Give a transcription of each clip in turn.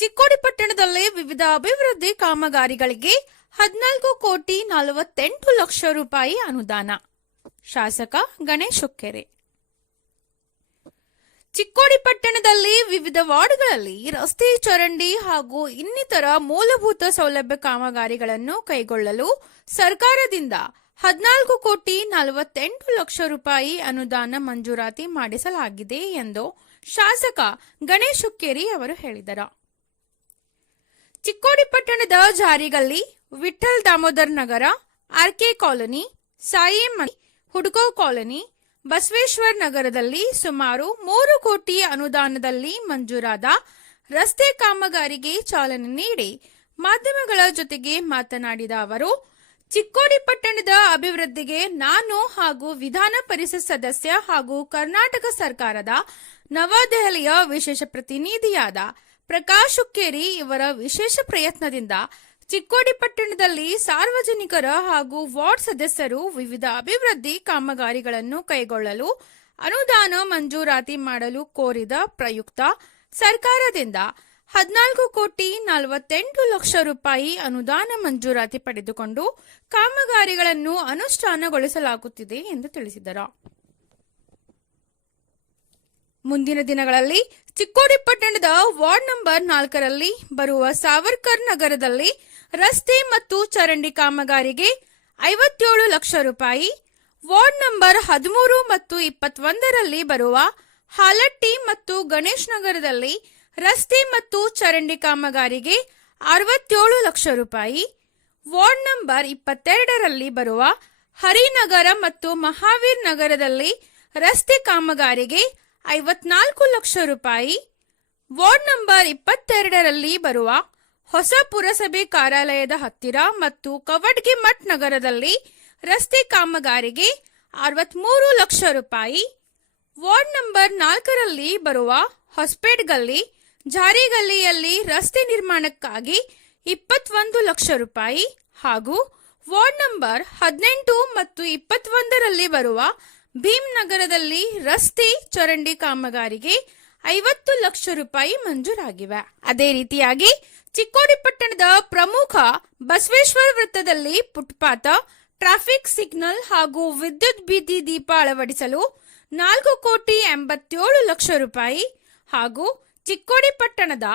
ಚಿಕ್ಕೋಡಿ ಪಟ್ಟಣದಲ್ಲಿ ವಿವಿಧ ಅಭಿವೃದ್ಧಿ ಕಾಮಗಾರಿಗಳಿಗೆ 14,48,00,000 ರೂಪಾಯಿ ಅನುದಾನ. ಶಾಸಕ ಗಣೇಶ್ ಹುಕ್ಕೇರಿ. ಚಿಕ್ಕೋಡಿ ಪಟ್ಟಣದಲ್ಲಿ ವಿವಿಧ ವಾರ್ಡ್ಗಳಲ್ಲಿ ರಸ್ತೆ, ಚರಂಡಿ ಹಾಗೂ ಇನ್ನಿತರ ಮೂಲಭೂತ ಸೌಲಭ್ಯ ಕಾಮಗಾರಿಗಳನ್ನು ಕೈಗೊಳ್ಳಲು ಸರ್ಕಾರದಿಂದ 14,48,00,000 ರೂಪಾಯಿ ಅನುದಾನ ಮಂಜೂರಾತಿ ಮಾಡಿಸಲಾಗಿದೆ ಎಂದು ಶಾಸಕ ಗಣೇಶ್ ಹುಕ್ಕೇರಿ ಅವರು ಹೇಳಿದರು. ಚಿಕ್ಕೋಡಿ ಪಟ್ಟಣದ ಜಾರಿಗಲ್ಲಿ, ವಿಠ್ಠಲ್ ದಾಮೋದರ್ ನಗರ, ಆರ್ಕೆ ಕಾಲೋನಿ, ಸಾಯಿ ಮನಿ, ಹುಡ್ಕೋ ಕಾಲೋನಿ, ಬಸವೇಶ್ವರ ನಗರದಲ್ಲಿ ಸುಮಾರು 3 ಕೋಟಿ ಅನುದಾನದಲ್ಲಿ ಮಂಜೂರಾದ ರಸ್ತೆ ಕಾಮಗಾರಿಗೆ ಚಾಲನೆ ನೀಡಿ ಮಾಧ್ಯಮಗಳ ಜೊತೆಗೆ ಮಾತನಾಡಿದ ಅವರು, ಚಿಕ್ಕೋಡಿ ಪಟ್ಟಣದ ಅಭಿವೃದ್ಧಿಗೆ ನಾನು ಹಾಗೂ ವಿಧಾನ ಪರಿಷತ್ ಸದಸ್ಯ ಹಾಗೂ ಕರ್ನಾಟಕ ಸರ್ಕಾರದ ನವದೆಹಲಿಯ ವಿಶೇಷ ಪ್ರತಿನಿಧಿಯಾದ ಪ್ರಕಾಶ್ ಹುಕ್ಕೇರಿ ಇವರ ವಿಶೇಷ ಪ್ರಯತ್ನದಿಂದ ಚಿಕ್ಕೋಡಿ ಪಟ್ಟಣದಲ್ಲಿ ಸಾರ್ವಜನಿಕರ ಹಾಗೂ ವಾರ್ಡ್ ಸದಸ್ಯರು ವಿವಿಧ ಅಭಿವೃದ್ಧಿ ಕಾಮಗಾರಿಗಳನ್ನು ಕೈಗೊಳ್ಳಲು ಅನುದಾನ ಮಂಜೂರಾತಿ ಮಾಡಲು ಕೋರಿದ ಪ್ರಯುಕ್ತ ಸರ್ಕಾರದಿಂದ 14,48,00,000 ರೂಪಾಯಿ ಅನುದಾನ ಮಂಜೂರಾತಿ ಪಡೆದುಕೊಂಡು ಕಾಮಗಾರಿಗಳನ್ನು ಅನುಷ್ಠಾನಗೊಳಿಸಲಾಗುತ್ತಿದೆ ಎಂದು ತಿಳಿಸಿದರು. ಮುಂದಿನ ದಿನಗಳಲ್ಲಿ ಚಿಕ್ಕೋಡಿ ಪಟ್ಟಣದ ವಾರ್ಡ್ ನಂಬರ್ 4ರಲ್ಲಿ ಬರುವ ಸಾವರ್ಕರ್ ನಗರದಲ್ಲಿ ರಸ್ತೆ ಮತ್ತು ಚರಂಡಿ ಕಾಮಗಾರಿಗೆ 57 ಲಕ್ಷ ರೂಪಾಯಿ, ವಾರ್ಡ್ ನಂಬರ್ 13 ಮತ್ತು 21ರಲ್ಲಿ ಬರುವ ಹಾಲಟ್ಟಿ ಮತ್ತು ಗಣೇಶ್ ನಗರದಲ್ಲಿ ರಸ್ತೆ ಮತ್ತು ಚರಂಡಿ ಕಾಮಗಾರಿಗೆ 67 ಲಕ್ಷ ರೂಪಾಯಿ, ವಾರ್ಡ್ ನಂಬರ್ 22ರಲ್ಲಿ ಬರುವ ಹರಿನಗರ ಮತ್ತು ಮಹಾವೀರ್ ನಗರದಲ್ಲಿ ರಸ್ತೆ ಕಾಮಗಾರಿಗೆ 54 ಲಕ್ಷ ರೂಪಾಯಿ, ವಾರ್ಡ್ ನಂಬರ್ 22ರಲ್ಲಿ ಬರುವ ಹೊಸ ಪುರಸಭೆ ಕಾರ್ಯಾಲಯದ ಹತ್ತಿರ ಮತ್ತು ಕವಡ್ಗೆ ಮಠ್ ನಗರದಲ್ಲಿ ರಸ್ತೆ ಕಾಮಗಾರಿಗೆ 63 ಲಕ್ಷ ರೂಪಾಯಿ, ವಾರ್ಡ್ ನಂಬರ್ 4ರಲ್ಲಿ ಬರುವ ಹೊಸಪೇಟ್ ಗಲ್ಲಿ, ಜಾರಿಗಲ್ಲಿಯಲ್ಲಿ ರಸ್ತೆ ನಿರ್ಮಾಣಕ್ಕಾಗಿ 21 ಲಕ್ಷ ರೂಪಾಯಿ ಹಾಗೂ ವಾರ್ಡ್ ನಂಬರ್ 18 ಮತ್ತು 21ರಲ್ಲಿ ಬರುವ ಭೀಮ್ ನಗರದಲ್ಲಿ ರಸ್ತೆ ಚರಂಡಿ ಕಾಮಗಾರಿಗೆ 50 ಲಕ್ಷ ರೂಪಾಯಿ ಮಂಜೂರಾಗಿವೆ. ಅದೇ ರೀತಿಯಾಗಿ ಚಿಕ್ಕೋಡಿ ಪಟ್ಟಣದ ಪ್ರಮುಖ ಬಸವೇಶ್ವರ ವೃತ್ತದಲ್ಲಿ ಫುಟ್ಪಾತ್, ಟ್ರಾಫಿಕ್ ಸಿಗ್ನಲ್ ಹಾಗೂ ವಿದ್ಯುತ್ ಬೀದಿ ದೀಪ ಅಳವಡಿಸಲು 4,87,00,000 ರೂಪಾಯಿ ಹಾಗೂ ಚಿಕ್ಕೋಡಿ ಪಟ್ಟಣದ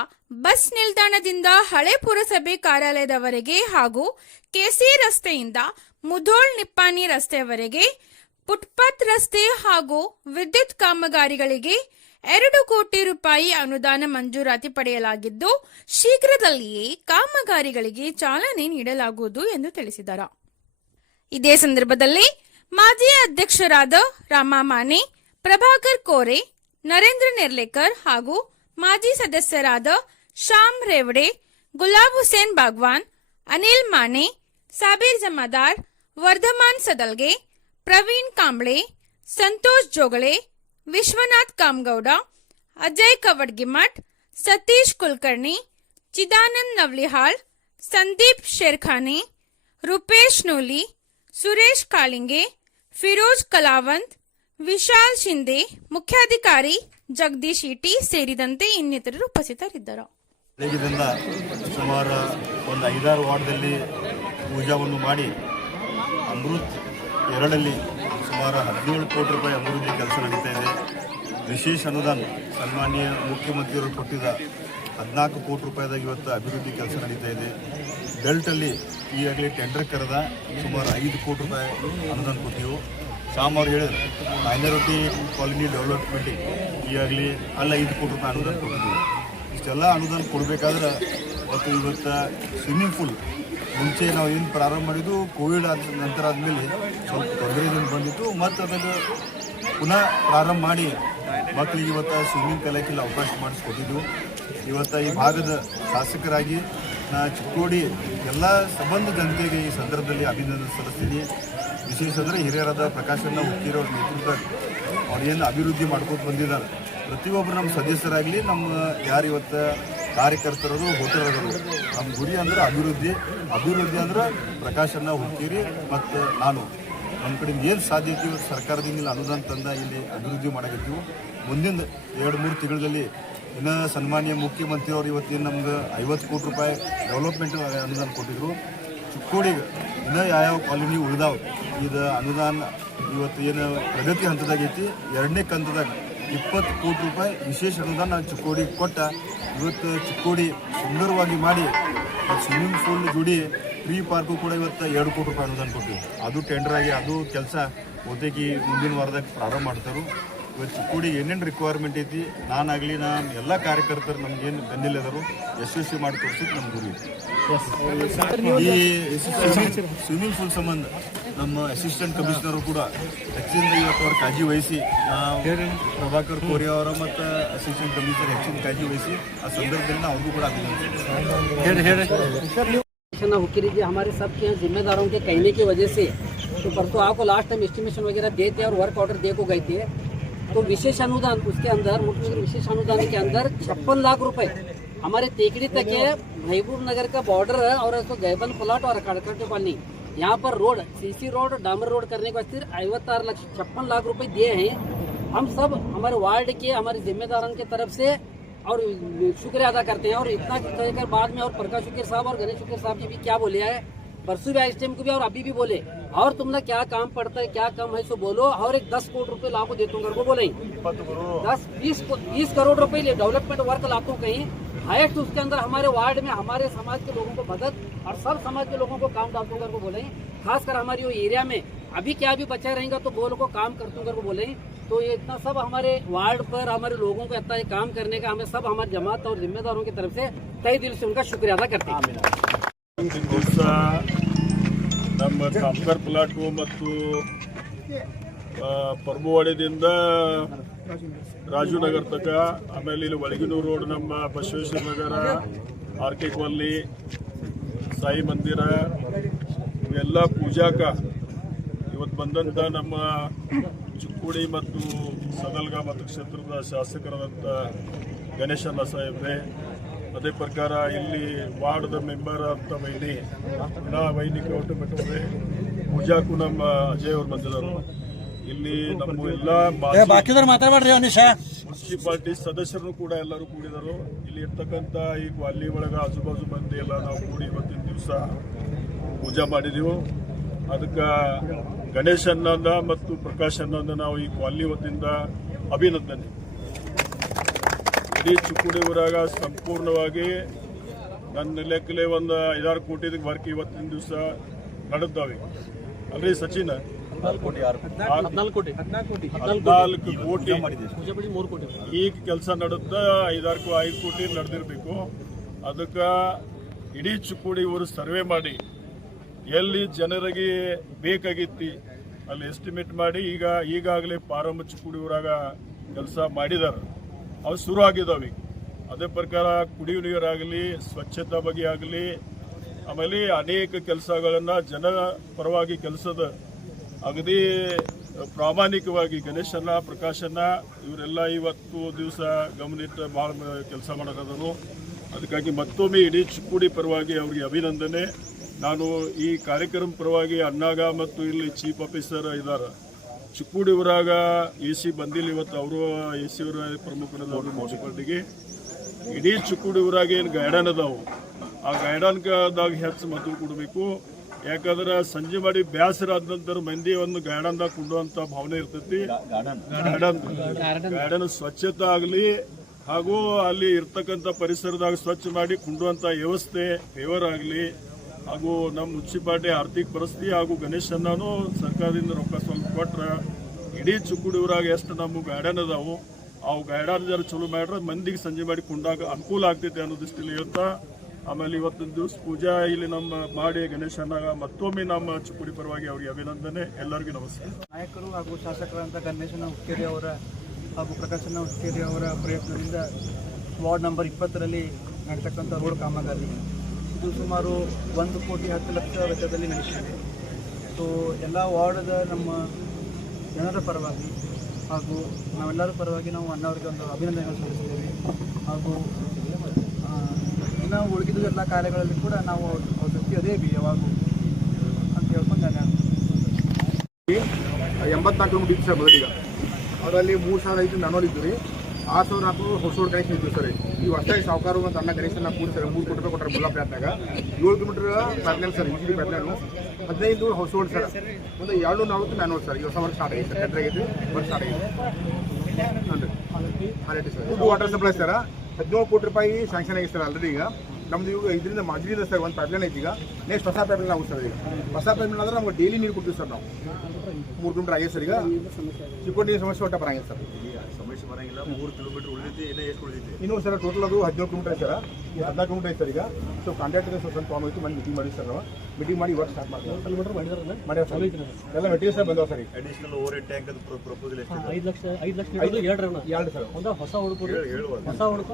ಬಸ್ ನಿಲ್ದಾಣದಿಂದ ಹಳೆ ಪುರಸಭೆ ಕಾರ್ಯಾಲಯದವರೆಗೆ ಹಾಗೂ ಕೆಸಿ ರಸ್ತೆಯಿಂದ ಮುಧೋಳ್ ನಿಪ್ಪಾಣಿ ರಸ್ತೆಯವರೆಗೆ ಫುಟ್ಪಾತ್ ರಸ್ತೆ ಹಾಗೂ ವಿದ್ಯುತ್ ಕಾಮಗಾರಿಗಳಿಗೆ 2 ಕೋಟಿ ರೂಪಾಯಿ ಅನುದಾನ ಮಂಜೂರಾತಿ ಪಡೆಯಲಾಗಿದ್ದು, ಶೀಘ್ರದಲ್ಲಿಯೇ ಕಾಮಗಾರಿಗಳಿಗೆ ಚಾಲನೆ ನೀಡಲಾಗುವುದು ಎಂದು ತಿಳಿಸಿದರು. ಇದೇ ಸಂದರ್ಭದಲ್ಲಿ ಮಾಜಿ ಅಧ್ಯಕ್ಷರಾದ ರಾಮಾ ಮಾನೆ, ಪ್ರಭಾಕರ್ ಕೋರೆ, ನರೇಂದ್ರ ನೆರ್ಲೇಕರ್ ಹಾಗೂ ಮಾಜಿ ಸದಸ್ಯರಾದ ಶ್ಯಾಮ್ ರೇವಡೆ, ಗುಲಾಬ್ ಹುಸೇನ್ ಬಾಗ್ವಾನ್, ಅನಿಲ್ ಮಾನೆ, ಸಾಬೀರ್ ಜಮಾದಾರ್, ವರ್ಧಮಾನ್ ಸದಲ್ಗೆ, ಪ್ರವೀಣ್ ಕಾಂಬ್ಳೆ, ಸಂತೋಷ್ ಜೋಗಳೆ, ವಿಶ್ವನಾಥ್ ಕಾಮಗೌಡ, ಅಜಯ್ ಕವಡ್ಗಿಮಠ್, ಸತೀಶ್ ಕುಲಕರ್ಣಿ, ಚಿದಾನಂದ್ ನವಲಿಹಾಳ್, ಸಂದೀಪ್ ಶೇರ್ಖಾನೆ, ರೂಪೇಶ್ ನೂಲಿ, ಸುರೇಶ್ ಕಾಳಿಂಗೆ, ಫಿರೋಜ್ ಕಲಾವಂತ್, ವಿಶಾಲ್ ಶಿಂದೆ, ಮುಖ್ಯಾಧಿಕಾರಿ ಜಗದೀಶ್ ಇಟಿ ಸೇರಿದಂತೆ ಇನ್ನಿತರರು ಉಪಸ್ಥಿತರಿದ್ದರು. ಬೆಳಗ್ಗೆಯಿಂದ ಸುಮಾರು ಒಂದು 5-6 ವಾರ್ಡ್ದಲ್ಲಿ ಪೂಜಾವನ್ನು ಮಾಡಿ ಅಮೃತ್ 2ರಲ್ಲಿ ಸುಮಾರು 17 ಕೋಟಿ ರೂಪಾಯಿ ಅಭಿವೃದ್ಧಿ ಕೆಲಸ ನಡೀತಾ ಇದೆ. ವಿಶೇಷ ಅನುದಾನ ಸನ್ಮಾನ್ಯ ಮುಖ್ಯಮಂತ್ರಿಯವರು ಕೊಟ್ಟಿದ್ದ 14 ಕೋಟಿ ರೂಪಾಯಿದಾಗ ಇವತ್ತು ಅಭಿವೃದ್ಧಿ ಕೆಲಸ ನಡೀತಾ ಇದೆ. ಬೆಲ್ಟಲ್ಲಿ ಈಗಾಗಲೇ ಟೆಂಡರ್ ಕರೆದ ಸುಮಾರು 5 ಕೋಟಿ ರೂಪಾಯಿ ಅನುದಾನ ಕೊಟ್ಟಿವು. ಶಾಮ್ ಅವ್ರು ಹೇಳಿದ್ರು ಮೈನಾರಿಟಿ ಕಾಲೋನಿ ಡೆವಲಪ್ಮೆಂಟಿಗೆ ಈಗಾಗಲೇ 5 ಕೋಟಿ ರೂಪಾಯಿ ಅನುದಾನ ಕೊಟ್ಟಿದ್ದೀವಿ. ಇಷ್ಟೆಲ್ಲ ಅನುದಾನ ಕೊಡಬೇಕಾದ್ರೆ ಇವತ್ತು ಸ್ವಿಮ್ಮಿಂಗ್ ಪೂಲ್ ಮುಂಚೆ ನಾವು ಏನು ಪ್ರಾರಂಭ ಮಾಡಿದ್ದು ಕೋವಿಡ್ ಆದ ನಂತರ ಆದಮೇಲೆ ಸ್ವಲ್ಪ ತೊಂದರೆದಿಂದ ಬಂದಿತ್ತು. ಮತ್ತು ಅದನ್ನು ಪುನಃ ಪ್ರಾರಂಭ ಮಾಡಿ ಮಕ್ಕಳಿಗೆ ಇವತ್ತು ಸ್ವಿಮ್ಮಿಂಗ್ ಕಲಿಯಕ್ಕೆಲ್ಲ ಅವಕಾಶ ಮಾಡಿಸ್ಕೊಟ್ಟಿದ್ದು. ಇವತ್ತು ಈ ಭಾಗದ ಶಾಸಕರಾಗಿ ನಾ ಚಿಕ್ಕೋಡಿ ಎಲ್ಲ ಸಂಬಂಧ ಜನತೆಗೆ ಈ ಸಂದರ್ಭದಲ್ಲಿ ಅಭಿನಂದನೆ ಸಲ್ಲಿಸ್ತೀನಿ. ವಿಶೇಷ ಅಂದರೆ ಹಿರಿಯರಾದ ಪ್ರಕಾಶಣ್ಣ ಹುಕ್ಕೇರಿಯವ್ರ ನೇತೃತ್ವ ಅವ್ರೇನು ಅಭಿವೃದ್ಧಿ ಮಾಡ್ಕೊಂಡು ಬಂದಿದ್ದಾರೆ. ಪ್ರತಿಯೊಬ್ಬರು ನಮ್ಮ ಸದಸ್ಯರಾಗಲಿ, ನಮ್ಮ ಯಾರು ಇವತ್ತು ಕಾರ್ಯಕರ್ತರದು ಹೋಟೆಲರು, ನಮ್ಮ ಗುರಿ ಅಂದ್ರೆ ಅಭಿವೃದ್ಧಿ ಅಂದ್ರೆ ಪ್ರಕಾಶಣ್ಣ ಹುಕ್ಕೇರಿ ಮತ್ತು ನಾನು ನಮ್ಮ ಕಡೆಯಿಂದ ಏನು ಸಾಧ್ಯತೆ ಇವತ್ತು ಸರ್ಕಾರದಿಂದ ಅನುದಾನ ತಂದ ಇಲ್ಲಿ ಅಭಿವೃದ್ಧಿ ಮಾಡಕತ್ತೀವಿ. ಮುಂದಿನ 2-3 ತಿಂಗಳಲ್ಲಿ ಇನ್ನು ಸನ್ಮಾನ್ಯ ಮುಖ್ಯಮಂತ್ರಿಯವರು ಇವತ್ತಿನ ನಮ್ಗೆ 50 ಕೋಟಿ ರೂಪಾಯಿ ಡೆವಲಪ್ಮೆಂಟ್ ಅನುದಾನ ಕೊಟ್ಟಿದ್ರು. ಚಿಕ್ಕೋಡಿಗೆ ಇನ್ನೂ ಯಾವ್ಯಾವ ಕಾಲೋನಿ ಉಳಿದಾವೆ ಇದು ಅನುದಾನ ಇವತ್ತು ಏನು ಪ್ರಗತಿ ಹಂತದಾಗೈತಿ. 2ನೇ ಕಂತದಾಗ 20 ಕೋಟಿ ರೂಪಾಯಿ ವಿಶೇಷ ಅನುದಾನ ನಾವು ಚಿಕ್ಕೋಡಿಗೆ ಕೊಟ್ಟ ಇವತ್ತು ಚಿಕ್ಕೋಡಿ ಸುಂದರವಾಗಿ ಮಾಡಿ ಸ್ವಿಮ್ಮಿಂಗ್ ಪೂಲ್ ಜೋಡಿ ಫ್ರೀ ಪಾರ್ಕು ಕೂಡ ಇವತ್ತು 2 ಕೋಟಿ ರೂಪಾಯಿ ಅನುದಾನ ಕೊಟ್ಟಿವಿ. ಅದು ಟೆಂಡರ್ ಆಗಿ ಅದು ಕೆಲಸ ಬಹುತೇಕ ಮುಂದಿನ ವಾರದಾಗ ಪ್ರಾರಂಭ ಮಾಡ್ತಾರೆ. ಇವತ್ತು ಚಿಕ್ಕೋಡಿಗೆ ಏನೇನು ರಿಕ್ವೈರ್ಮೆಂಟ್ ಐತಿ ನಾನಾಗಲಿ ನಾನು ಎಲ್ಲ ಕಾರ್ಯಕರ್ತರು ನಮಗೇನು ಬೆನ್ನಿಲ್ಲದರು ಯಶಸ್ವಿ ಮಾಡಿ ತೋರಿಸಿದ್ದು ನಮ್ಮ ಗುರಿ. ಈ ಸ್ವಿಮ್ಮಿಂಗ್ ಪೂಲ್ ಸಂಬಂಧ ನಮ್ಮ ಅಸಿಸ್ಟೆಂಟ್ ಕಮಿಷನರು ಕೂಡ ಹೆಚ್ಚಿನ ಇವತ್ತು ಅವ್ರ ಕಾಳಜಿ ವಹಿಸಿ ನಾವು ಪ್ರಭಾಕರ್ ಕೋರಿ ಅವರ ಮತ್ತು ಅಸಿಸ್ಟೆಂಟ್ ಕಮಿಷನರ್ ಹೆಚ್ಚಿನ ಕಾಳಜಿ ವಹಿಸಿ ಆ ಸಂದರ್ಭದಲ್ಲಿ ನಾವು ಅವ್ರಿಗೂ ಕೂಡ ಅಭಿನಂದಿಸ್ತೀವಿ. हुक्री जी हमारे सबके यहाँ जिम्मेदारों के कहने की वजह से तो परसों आपको लास्ट टाइम एस्टिमेशन वगैरह देते और वर्क ऑर्डर दे को गए थे तो विशेष अनुदान उसके अंदर मुख्यमंत्री विशेष अनुदान के अंदर 56 लाख रुपए हमारे तेकड़ी तक है महबूब नगर का बॉर्डर है और इसको गैबन प्लाट और कड़कटे पालनी यहाँ पर रोड सीसी रोड डामर रोड करने के वास्ते 56 लाख रुपए दिए हैं। हम सब हमारे वार्ड के हमारे जिम्मेदारों की तरफ से और शुक्रिया अदा करते हैं। और इतना कहकर बाद में और प्रकाश शुक्र साहब और गणेश शुक्र साहब जी भी क्या बोले हैं परसों भी इस टाइम को भी और अभी भी बोले और तुमने क्या काम पड़ता है क्या कम है सो बोलो और एक 10 करोड़ रुपए लाखों देता हूँ को बोले 10-20 करोड़ रुपए डेवलपमेंट वर्क लाखों कहीं हाईएस्ट उसके अंदर हमारे वार्ड में हमारे समाज के लोगों को मदद और सब समाज के लोगों को काम डालतों को बोले खासकर हमारी वो एरिया में अभी क्या भी बचा रहेगा तो वो लोग को काम करतों को बोले। तो ये इतना सब हमारे वार्ड पर हमारे लोगों को इतना काम करने का हमें सब हमारे जमात और जिम्मेदारों की तरफ से तहे दिल से उनका शुक्रिया अदा करते हैं। ನಮ್ಮ ಕಾಮಗಾರ್ ಪ್ಲಾಟು ಮತ್ತು ಪರ್ಬುವಾಡಿದಿಂದ ರಾಜುನಗರ ತನಕ ಆಮೇಲೆ ಇಲ್ಲಿ ಒಳಗಿನೂರು ರೋಡ್ ನಮ್ಮ Basaveshwara Nagar R K colony Sai ಮಂದಿರ ಇವೆಲ್ಲ ಪೂಜಾಕ ಇವತ್ತು ಬಂದಂಥ ನಮ್ಮ ಚಿಕ್ಕೋಡಿ ಮತ್ತು ಸದಲ್ಗ ಮತಕ್ಷೇತ್ರದ ಶಾಸಕರಾದಂಥ ಗಣೇಶಣ್ಣ ಸಾಹೇಬ್ರೆ ಅದೇ ಪ್ರಕಾರ ಇಲ್ಲಿ ವಾರ್ಡ್ದ ಮೆಂಬರ್ ಅಂತ ವೈನಿಕ ಒಟ್ಟು ಬಿಟ್ಟವ್ರೆ ಪೂಜಾಕು ನಮ್ಮ ಅಜಯ್ ಅವ್ರು ಬಂದಿದ್ದಾರೆ. ಇಲ್ಲಿ ನಮ್ಮ ಎಲ್ಲ ಮುನ್ಸಿಪಾಲಿಟಿ ಸದಸ್ಯರು ಕೂಡ ಎಲ್ಲರೂ ಕೂಡಿದರು. ಇಲ್ಲಿ ಇರ್ತಕ್ಕಂಥ ಈ ಅಲ್ಲಿ ಒಳಗೆ ಆಜು ಬಾಜು ಮಂದಿ ಎಲ್ಲ ನಾವು ಕೂಡಿ ಇವತ್ತಿನ ದಿವಸ ಪೂಜಾ ಮಾಡಿದೆವು. ಅದಕ್ಕೆ ಗಣೇಶ್ ಅನ್ನಂದ ಮತ್ತು ಪ್ರಕಾಶ್ ಅನ್ನಂದ ನಾವು ಈ ಕಾಲನಿ ವತಿಯಿಂದ ಅಭಿನಂದನೆ. ಇಡೀ ಚಿಕ್ಕೋಡಿ ಊರಾಗ ಸಂಪೂರ್ಣವಾಗಿ ನನ್ನ ಲೆಕ್ಕಲೆ ಒಂದು 5-6 ಕೋಟಿ ವರ್ಕ್ ಇವತ್ತಿನ ದಿವಸ ನಡೆದಾವೆ ಅಲ್ರಿ ಸಚಿನ್? 14 ಕೋಟಿ ಈಗ ಕೆಲಸ ನಡೆದ 5 ಕೋಟಿ ನಡೆದಿರಬೇಕು. ಅದಕ್ಕೆ ಇಡೀ ಚಿಕ್ಕೋಡಿ ಊರು ಸರ್ವೆ ಮಾಡಿ ಎಲ್ಲಿ ಜನರಿಗೆ ಬೇಕಾಗಿತ್ತು ಅಲ್ಲಿ ಎಸ್ಟಿಮೇಟ್ ಮಾಡಿ ಈಗಾಗಲೇ ಪ್ರಾರಂಭ ಚಿಕ್ಕೋಡಿ ಊರಾಗ ಕೆಲಸ ಮಾಡಿದ್ದಾರೆ. ಅವು ಶುರು ಆಗಿದ್ದಾವೆ. ಅದೇ ಪ್ರಕಾರ ಕುಡಿಯುವ ನೀರಾಗಲಿ ಸ್ವಚ್ಛತಾ ಬಗ್ಗೆ ಆಗಲಿ ಆಮೇಲೆ ಅನೇಕ ಕೆಲಸಗಳನ್ನು ಜನ ಪರವಾಗಿ ಕೆಲಸದ ಅಗದಿ ಪ್ರಾಮಾಣಿಕವಾಗಿ ಗಣೇಶಣ್ಣ ಪ್ರಕಾಶಣ್ಣ ಇವರೆಲ್ಲ ಇವತ್ತು ದಿವಸ ಗಮನಿಟ್ಟು ಭಾಳ ಕೆಲಸ ಮಾಡೋದು. ಅದಕ್ಕಾಗಿ ಮತ್ತೊಮ್ಮೆ ಇಡೀ ಚಿಕ್ಕೋಡಿ ಪರವಾಗಿ ಅವರಿಗೆ ಅಭಿನಂದನೆ. ನಾನು ಈ ಕಾರ್ಯಕ್ರಮ ಪರವಾಗಿ ಅಣ್ಣಾಗ ಮತ್ತು ಇಲ್ಲಿ ಚೀಫ್ ಆಫೀಸರ್ ಇದ್ದಾರೆ ಚಿಕ್ಕೋಡಿ ಊರಾಗ AC ಬಂದಿಲ್ಲ ಇವತ್ತು ಅವರು AC ಅವರ ಪ್ರಮುಖರದವರು ಮುನ್ಸಿಪಾಲ್ಟಿಗೆ ಇಡೀ ಚಿಕ್ಕೋಡಿ ಊರಾಗ ಏನು ಗೈಡನ್ ಅದಾವು ಆ ಗೈಡನ್ದಾಗ ಹೆಚ್ಚು ಮದ್ದು ಕೊಡಬೇಕು. ಯಾಕಂದ್ರೆ ಸಂಜೆ ಮಾಡಿ ಬೇಸರ ಆದ ನಂತರ ಮಂದಿ ಒಂದು ಗೈಡನ್ದಾಗ ಕೊಡುವಂಥ ಭಾವನೆ ಇರ್ತೈತಿ. ಗೈಡನ್ ಸ್ವಚ್ಛತೆ ಆಗಲಿ ಹಾಗೂ ಅಲ್ಲಿ ಇರ್ತಕ್ಕಂಥ ಪರಿಸರದಾಗ ಸ್ವಚ್ಛ ಮಾಡಿ ಕೊಂಡುವಂಥ ವ್ಯವಸ್ಥೆ ಫೇವರ್ ಆಗಲಿ ಹಾಗೂ ನಮ್ಮ ಮುನ್ಸಿಪಾಲ್ಟಿ ಆರ್ಥಿಕ ಪರಿಸ್ಥಿತಿ ಹಾಗೂ ಗಣೇಶಣ್ಣನು ಸರ್ಕಾರದಿಂದ ರೊಕ್ಕ ಸ್ವಲ್ಪ ಕೊಟ್ರೆ ಇಡೀ ಚಿಕ್ಕೋಡಿ ಊರಾಗ ಎಷ್ಟು ನಮ್ಮ ಗಾರ್ಡನ್ ಅದಾವು ಅವು ಗಾರ್ಡನ್ ಜರ ಚಲೋ ಮಾಡ್ರೆ ಮಂದಿಗೆ ಸಂಜೆ ಮಾಡಿ ಕೊಂಡಾಗ ಅನುಕೂಲ ಆಗ್ತೈತೆ ಅನ್ನೋ ದೃಷ್ಟಿಯಲ್ಲಿ ಹೇಳ್ತಾ ಆಮೇಲೆ ಇವತ್ತಿನ ದಿವಸ ಪೂಜಾ ಇಲ್ಲಿ ನಮ್ಮ ಮಾಡಿ ಗಣೇಶಣ್ಣಗ ಮತ್ತೊಮ್ಮೆ ನಮ್ಮ ಚಿಕ್ಕೋಡಿ ಪರವಾಗಿ ಅವರಿಗೆ ಅಭಿನಂದನೆ. ಎಲ್ಲರಿಗೂ ನಮಸ್ಕಾರ. ನಾಯಕರು ಹಾಗೂ ಶಾಸಕರಂತ ಗಣೇಶಣ್ಣ ಹುಕ್ಕೇರಿ ಅವರ ಹಾಗೂ ಪ್ರಕಾಶಣ್ಣ ಹುಕ್ಕೇರಿ ಅವರ ಪ್ರಯತ್ನದಿಂದ ವಾರ್ಡ್ ನಂಬರ್ 20ರಲ್ಲಿ ನಡೀತಕ್ಕಂಥ ರೋಡ್ ಕಾಮಗಾರಿ ಇದು ಸುಮಾರು 1 ಕೋಟಿ 10 ಲಕ್ಷ ವೆಚ್ಚದಲ್ಲಿ ನಡೆಸಿದೆ. ಸೊ ಎಲ್ಲ ವಾರ್ಡದ ನಮ್ಮ ಜನರ ಪರವಾಗಿ ಹಾಗೂ ನಾವೆಲ್ಲರ ಪರವಾಗಿ ನಾವು ಅಣ್ಣವರಿಗೆ ಒಂದು ಅಭಿನಂದನೆಗಳು ಸಲ್ಲಿಸಿದ್ದೇವೆ. ಹಾಗೂ ಇನ್ನು ಉಳಿದಿದ್ದ ಎಲ್ಲ ಕಾರ್ಯಗಳಲ್ಲಿ ಕೂಡ ನಾವು ಅವ್ರ ಜೊತೆ ಅದೇ ಯಾವಾಗ ಅಂತ ಹೇಳ್ಕೊಂಡು ನಾನು 84 ಕಿಲೋಮೀಟರ್ ಇತ್ತು ಸರ್ ಮೊದಲಿಗೆ. ಅದರಲ್ಲಿ 3,500 ನಾನೂರು ಇದ್ದು ರೀ. 6,000 ಹಾಕು ಹೊಸೂರು ಕನೆಕ್ಷನ್ ಇತ್ತು ಸರ್. ಈ ಹೊಸದಾಗಿ ಸಾವುಕಾರು ಮತ್ತು ಅಣ್ಣ ಗಣೇಶನ ಕೂಡಿಸ್ತಾರೆ 3 ಕೋಟಿ ರೂಪಾಯಿ ಕೊಟ್ಟರೆ ಮುಲ್ಲಾ ಪ್ಲಾಟ್ನಾಗ 7 ಕಿಲೋಮೀಟರ್ ಪ್ಯಾಟ್ಲೈನ್ ಸರ್. ಯೂಸಿಡಿ ಪ್ಯಾಟ್ಲೈನು 15 ಹೊಸೂರು ಸರ್. ಒಂದು 240 ಮ್ಯಾನುವಲ್ ಸರ್. ಈ ಹೊಸ ವರ್ಷ ಸ್ಟಾರ್ಟ್ ಆಗೈತೆ ಸರ್. ಟೆಂಡರ್ ಆಗೈತೆ, ವರ್ಷ ಸ್ಟಾರ್ಟ್ ಆಗೈತೆ ಹಾಂ ಸರ್. ಇದು ವಾಟರ್ ಸಪ್ಲೈ ಸರ್ 17 ಕೋಟಿ ರೂಪಾಯಿ ಸ್ಯಾಂಕ್ಷನ್ ಆಗಿದೆ ಸರ್ ಆಲ್ರೆಡಿ. ಈಗ ನಮ್ದು ಇವಾಗ ಇದರಿಂದ ಮಾಜರಿಯಿಂದ ಸರ್ ಒಂದು ಪೈಪ್ಲೈನ್ ಐತಿ. ಈಗ ನೆಕ್ಸ್ಟ್ ಹೊಸ ಪೈಪ್ಲೈನ್ ಆಗುತ್ತೆ ಸರ್. ಈಗ ಹೊಸ ಪೈಪ್ಲೈನ್ ಆದರೆ ನಮ್ಗೆ ಡೈಲಿ ನೀರು ಕೊಡ್ತೀವಿ ಸರ್ ನಾವು. 3 ಕಿಲೋಮೀಟರ್ ಆಗಿದೆ ಸರ್. ಈಗ ಚಿಕ್ಕೋಟಿ ನೀರು ಸಮಸ್ಯೆ ಒಟ್ಟ ಬರಂಗಿಲ್ಲ ಸರ್. ಸಮಸ್ಯೆ ಬರಂಗಿಲ್ಲ. 3 ಕಿಲೋಮೀಟರ್ ಉಳಿದೈತಿ, ಇನ್ನೂ ಎಷ್ಟು ಉಳಿದೈತಿ? ಇನ್ನೂ ಸರ್ ಟೋಟಲ್ ಅದು 17 ಕಿಲೋಮೀಟರ್ ಐತೆ ಸರ್. ಈಗ 14 ಕಿಲೋಮೀಟರ್ ಐತೆ ಸರ್. ಈಗ ಸೊ ಕಾಂಟ್ರಾಕ್ಟರ್ ಸ್ವಲ್ಪ ಫಾರ್ಮ್ ಐತಿ. ಮನೆ ಮೀಟಿಂಗ್ ಮಾಡಿ ಸರ್. ನಾವು ಮೀಟಿಂಗ್ ಮಾಡಿ ವರ್ಕ್ ಸ್ಟಾರ್ಟ್ ಮಾಡ್ತೀವಿ. ಮಾಡ್ಯಾರ ಸರ್. ಎಲ್ಲ ಮೆಟೀರಿಯಲ್ಸ್ ಬಂದವ ಸರ್. ಈಗ ಅಡಿಷನಲ್ ಓವರ್ ಹೆಡ್ ಟ್ಯಾಂಕ್ ಅದು ಪ್ರಪೋಸಲ್ ಎಷ್ಟು? 5 ಲಕ್ಷ 2 ಸರ್. ಒಂದು ಹೊಸ ಹುಡುಕರು ಹೊಸ ಹುಡುಕು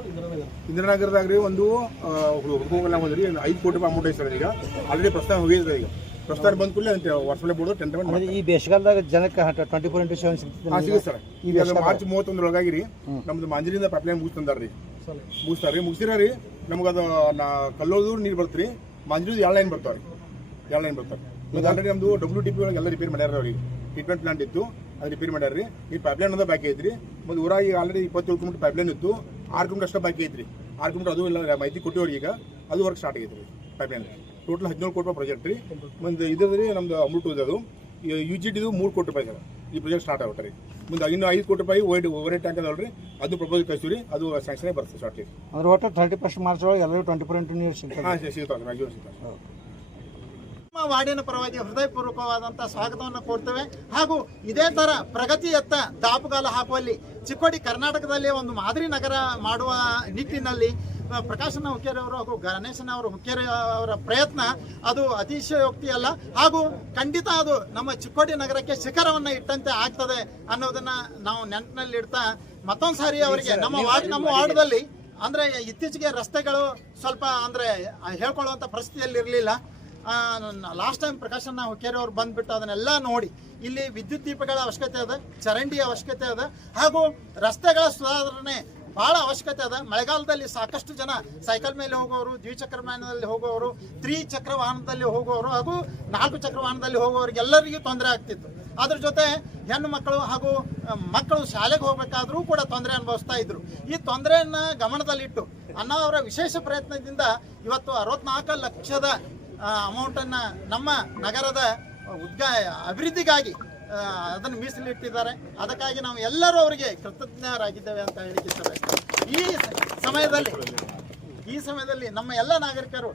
ಇಂದಿರಾನಗರದಾಗ ರೀ ಒಂದು ಹುಡುಗಲ್ಲ ಒಂದ್ರಿ 5 ಕೋಟಿ ರೂಪಾಯಿ ಅಮೌಂಟ್ ಐತೆ ಸರ್. ಈಗ ಆಲ್ರೆಡಿ ಪ್ರಸ್ತಾವ ಹೋಗಿದೆ. ಈಗ ಪ್ರಸ್ತಾವ ಬಂದ ಕೂಡಲೇ ಅಂತ ವರ್ಷ ಬೋರ್ಡು ಟೆಂಡರ್ ಮಾಡಿ ಈ ಬೇಸಿಗೆಗಾಲದಾಗ ಜನಕ್ಕೆ 24x7 ಸಿಗ್ತದೆ ಸಿಗುತ್ತೆ ಸರ್. ಈಗ ಮಾರ್ಚ್ 31 ಒಳಗಾಗಿ ರೀ ನಮ್ದು ಮಾಂಜರಿಯಿಂದ ಪೈಪ್ಲೈನ್ ಮುಗಿಸ್ತಂದಾರ ರೀ. ಮುಗಿಸ್ತಾರ ರೀ. ನಮ್ಗೆ ಅದು ಕಲ್ಲೋದು ನೀರು ಬರ್ತೀರಿ. ಮಾಂಜರಿದು 2 ಲೈನ್ ಬರ್ತಾವೆ ರೀ. 2 ಲೈನ್ ಬರ್ತಾರೆ. ಮತ್ತು ಆಲ್ರೆಡಿ ನಮ್ಮದು WTP ಒಳಗೆ ಎಲ್ಲ ರಿಪೇರ್ ಮಾಡ್ಯಾರ ಅವ್ರಿಗೆ. ಟ್ರೀಟ್ಮೆಂಟ್ ಪ್ಲಾಂಟ್ ಇತ್ತು, ಅದು ರಿಪೇರ್ ಮಾಡ್ಯಾರ ರೀ. ಈ ಪೈಪ್ಲೈನ್ ಅದ ಬಾಕಿ ಐತ್ರಿ. ಮತ್ತು ಊರಾಗಿ ಆಲ್ರೆಡಿ 27 ಕಿಲೋಮೀಟರ್ ಪೈಪ್ಲೈನ್ ಇತ್ತು. 6 ಕಿಲೋಮೀಟರ್ ಅಷ್ಟೇ ಬಾಕಿ ಐತ್ರಿ. 6 ಕಿಲೋಮೀಟರ್ ಅದು ಇಲ್ಲ ಮಾಹಿತಿ ಕೊಟ್ಟಿವ್ರಿ. ಈಗ ಅದು ವರ್ಕ್ ಸ್ಟಾರ್ಟ್ ಆಗೈತೆ ರೀ ಪೈಪ್ಲೈನ್. ಟೋಟಲ್ 17 ಕೋಟಿ ರೂಪಾಯಿ ಪ್ರಾಜೆಕ್ಟ್ ರೀ. ಒಂದು ಇದ್ರಿ ನಮ್ದು ಅಮೃತ ಅದು UGTದು 3 ಕೋಟಿ ರೂಪಾಯಿ ಸರ್. ಈ ಪ್ರಾಜೆಕ್ಟ್ ಸ್ಟಾರ್ಟ್ ಆಗುತ್ತೆ ರೀ. ಮುಂದೆ ಇನ್ನೂ 5 ಕೋಟಿ ರೂಪಾಯಿ ಓವರ್ ಹೆಡ್ ಟ್ಯಾಂಕ್ ಅದಲ್ರಿ, ಅದು ಪ್ರಪೋಸಲ್ ಕಳಿಸ್ತೀವಿ ರೀ. ಅದು ಸ್ಯಾಂಕ್ಷನ್ ಬರ್ತದೆ ಶಾರ್ಟ್ಲಿ. ಅಂದ್ರೆ ಒಟ್ಟು 31 ಮಾರ್ಚ್ ಒಳಗೆ ಎಲ್ಲರೂ 24x ನೀರು ಸಿಗ್ತದೆ. ಹಾಂ ಸಿಗ್ತಾವೆ ಮ್ಯಾಕ್ಸಿಮಮ್ ಸಿಗ್ತಾವೆ. ನಮ್ಮ ವಾರ್ಡಿನ ಪರವಾಗಿ ಹೃದಯಪೂರ್ವಕವಾದಂಥ ಸ್ವಾಗತವನ್ನು ಕೋರ್ತೇವೆ. ಹಾಗೂ ಇದೇ ಥರ ಪ್ರಗತಿಯತ್ತ ದಾಪುಗಾಲ ಹಾಕುವಲ್ಲಿ ಚಿಕ್ಕೋಡಿ ಕರ್ನಾಟಕದಲ್ಲಿ ಒಂದು ಮಾದರಿ ನಗರ ಮಾಡುವ ನಿಟ್ಟಿನಲ್ಲಿ ಪ್ರಕಾಶನ ಹುಕ್ಕೇರಿ ಅವರು ಹಾಗೂ ಗಣೇಶನ ಅವರು ಹುಕ್ಕೇರಿ ಅವರ ಪ್ರಯತ್ನ ಅದು ಅತಿಶಯೋಕ್ತಿ ಅಲ್ಲ. ಹಾಗೂ ಖಂಡಿತ ಅದು ನಮ್ಮ ಚಿಕ್ಕೋಡಿ ನಗರಕ್ಕೆ ಶಿಖರವನ್ನು ಇಟ್ಟಂತೆ ಆಗ್ತದೆ ಅನ್ನೋದನ್ನ ನಾವು ನೆನಪಿನಲ್ಲಿ ಇಡ್ತಾ ಮತ್ತೊಂದು ಸಾರಿ ಅವರಿಗೆ ನಮ್ಮ ವಾರ್ಡ್ದಲ್ಲಿ ಅಂದರೆ ಇತ್ತೀಚೆಗೆ ರಸ್ತೆಗಳು ಸ್ವಲ್ಪ ಅಂದರೆ ಹೇಳ್ಕೊಳ್ಳುವಂಥ ಪರಿಸ್ಥಿತಿಯಲ್ಲಿ ಇರಲಿಲ್ಲ. ಲಾಸ್ಟ್ ಟೈಮ್ ಪ್ರಕಾಶನ ಹುಕ್ಕೇರಿ ಅವ್ರು ಬಂದ್ಬಿಟ್ಟು ಅದನ್ನೆಲ್ಲ ನೋಡಿ ಇಲ್ಲಿ ವಿದ್ಯುತ್ ದೀಪಗಳ ಅವಶ್ಯಕತೆ ಅದ, ಚರಂಡಿ ಅವಶ್ಯಕತೆ ಅದ, ಹಾಗೂ ರಸ್ತೆಗಳ ಸುಧಾರಣೆ ಭಾಳ ಅವಶ್ಯಕತೆ ಅದ. ಮಳೆಗಾಲದಲ್ಲಿ ಸಾಕಷ್ಟು ಜನ ಸೈಕಲ್ ಮೇಲೆ ಹೋಗೋರು, ದ್ವಿಚಕ್ರ ವಾಹನದಲ್ಲಿ ಹೋಗೋರು, ತ್ರಿಚಕ್ರ ವಾಹನದಲ್ಲಿ ಹೋಗೋರು ಹಾಗೂ 4 ಚಕ್ರ ವಾಹನದಲ್ಲಿ ಹೋಗೋರಿಗೆಲ್ಲರಿಗೂ ತೊಂದರೆ ಆಗ್ತಿತ್ತು. ಅದ್ರ ಜೊತೆ ಹೆಣ್ಣು ಮಕ್ಕಳು ಹಾಗೂ ಮಕ್ಕಳು ಶಾಲೆಗೆ ಹೋಗಬೇಕಾದ್ರೂ ಕೂಡ ತೊಂದರೆ ಅನುಭವಿಸ್ತಾ ಇದ್ರು. ಈ ತೊಂದರೆಯನ್ನು ಗಮನದಲ್ಲಿಟ್ಟು ಅಣ್ಣ ಅವರ ವಿಶೇಷ ಪ್ರಯತ್ನದಿಂದ ಇವತ್ತು 64 ಲಕ್ಷದ ಅಮೌಂಟನ್ನು ನಮ್ಮ ನಗರದ ಅಭಿವೃದ್ಧಿಗಾಗಿ ಅದನ್ನು ಮೀಸಲಿಟ್ಟಿದ್ದಾರೆ. ಅದಕ್ಕಾಗಿ ನಾವು ಎಲ್ಲರೂ ಅವರಿಗೆ ಕೃತಜ್ಞರಾಗಿದ್ದೇವೆ ಅಂತ ಹೇಳಿದ್ದಾರೆ. ಈ ಸಮಯದಲ್ಲಿ ನಮ್ಮ ಎಲ್ಲ ನಾಗರಿಕರು